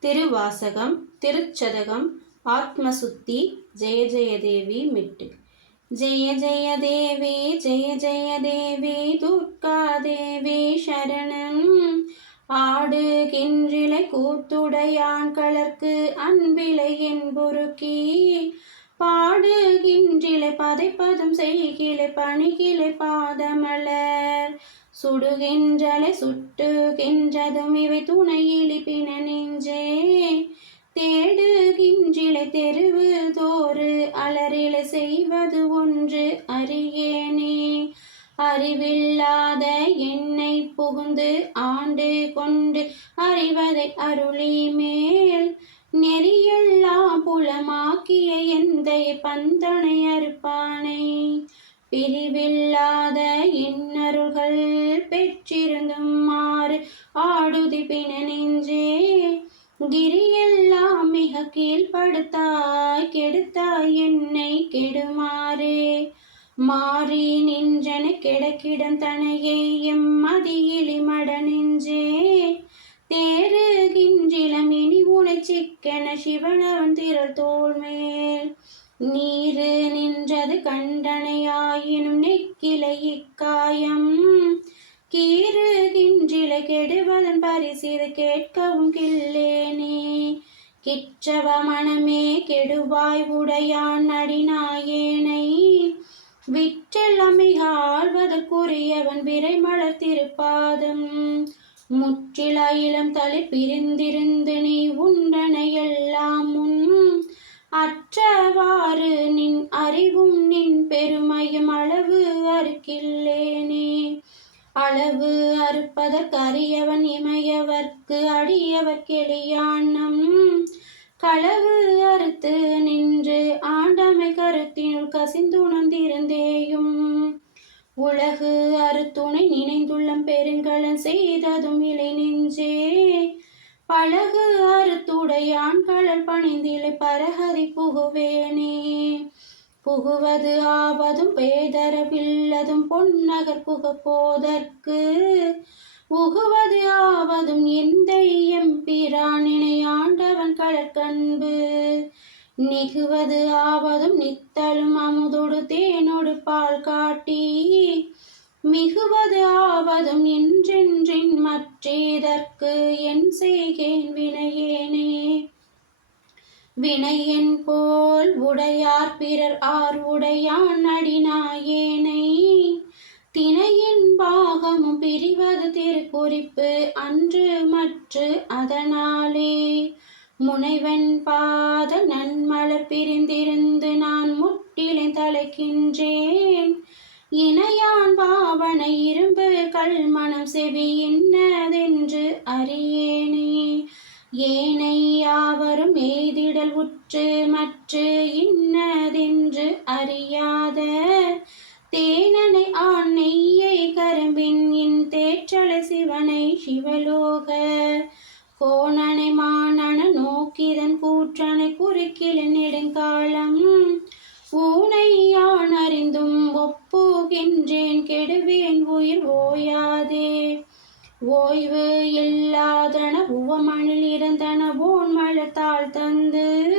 திருவாசகம் திருச்சதகம் ஆத்மசுத்தி ஜெய ஜெயதேவி மிட்டு. ஜெய ஜெயதேவி ஜெய ஜெயதேவி துர்கா தேவி சரணம். ஆடுகின்றிலை கூத்துடையான் கலர்க்கு அன்பிலை என்பொருக்கி. பாடுகின்றிலை பதைப்பதம் செய்கிலை பணிகிலை பாதமலர். சுடுகின்றலை சுட்டுகின்றதும் இவை துணையிலி பின நெஞ்சே. தேடுகின்றிலை தெருவு தோறு அலறிலை செய்வது ஒன்று அறியேனே. அறிவில்லாத என்னை புகுந்து ஆண்டு கொண்டு அறிவதை அருளி மேல். நெறியெல்லாம் புலமாக்கிய எந்த பந்தனை அறுப்பானை. பிரிவில்லாத இன்னருள்கள் ஆடுதி நெஞ்சே கிரியெல்லாம் மிக கீழ்படுத்தாய் கெடுத்தாய் என்னை கெடுமாறே. மாறி நின்றன கிடக்கிடம் தனையே எம்மதியிலி மட நெஞ்சே. தேறுகின்றிலம் இனி உனை சிக்கென சிவனவன் திரள் தோல் மேல். நீரு நின்றது கண்டனையாயினும் நெக்கிலை இக்காயம். கீறுகின்றில கெடு பரிசிறு கேட்கவும் கில்லேனே கிற்றவ மனமே கெடுவாய் உடையான் நடினாயேனை விற்றெல்லாமிக ஆழ்வதற்குரியவன் விரை மலர் திருப்பாதம் முற்றில இளம் தலை பிரிந்திருந்த அளவு அறுப்பதற்கரியவன் இமையவர்க்கு அடியவர் கெளியானம் களவு அறுத்து நின்று ஆண்டமை கருத்தினுள் கசிந்துணர்ந்திருந்தேயும். உலகு அறுத்துணை நினைந்துள்ளம் பெருங்கலன் செய்ததும் இலை நெஞ்சே. பழகு அறுத்துடையான் கடல் பணிந்திலை பரகதி புகுவேனே. புகுவது ஆவதும் பேதரவில்லதும் பொன்னகர் புக போதற்கு உகுவது ஆவதும் எந்த எம்பிரானினை ஆண்டவன் கடற்கண்பு நிகுவது ஆவதும் நித்தலும் அமுதோடு தேனொடு பால் காட்டி. மிகுவது ஆவதும் என்றென்றின் மற்றேதற்கு என் செய்கேன் வினையேனே. வினையன் போல் உடையார் பிறர் ஆர் உடையான் அடினாயேனை தினையின் பாகமும் பிரிவது திருக்குறிப்பு அன்று மற்று அதனாலே. முனைவன் பாத நன்மலர் பிரிந்திருந்து நான் முட்டிலை தலைக்கின்றேன். இணையான் பாவனை இரும்பு கல் மனம் செவி இன்னதென்று அறியேனே. ஏனை யாவரும் எய்திடல் உற்று மற்று இன்னதென்று அறியாத தேனனை ஆண் நெய்யை கரும்பின் இன் தேற்றல சிவனை சிவலோக. கோணனை மானன நோக்கிதன் கூற்றனை குறுக்கில நெடுங்காலம். ஊனை யான் அறிந்தும் ஒப்புகின்றேன் கெடுவேன் உயிர் ஓயாதே. ஓய்வு இல்லாதன உவமணில் இருந்தன ஓன் மலத்தால் தந்து.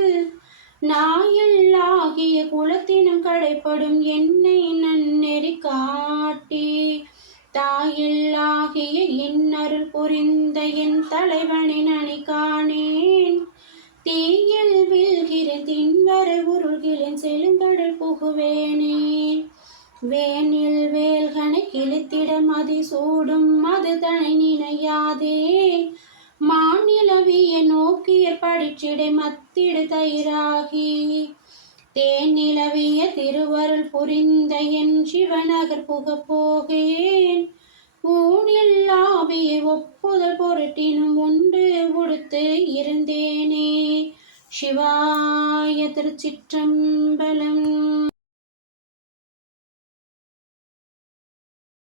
நாயில்லாகிய குலத்தினும் கடைப்படும் என்னை நன்னெறி காட்டி. தாயில்லாகிய இன்னருள் புரிந்த என் தலைவனின் அணி காணேன். தீயில் வீழ்கிற தின்வர உருள்கிறேன் செழுங்கடல் புகுவேனே. வேனில் வேல்கனை கிழித்திடம் அதி சூடும் மது தனை நினையாதே. மாநிலவிய நோக்கிய படிச்சிடை மத்திடு தயிராகி. தேனிலவிய திருவருள் புரிந்த என் சிவநகர் புக போகேன் ஊனில்லாவிய ஒப்புதல் பொருட்டினும் ஒன்று உடுத்து இருந்தேனே. சிவாய திருச்சிற்றம்பலம்.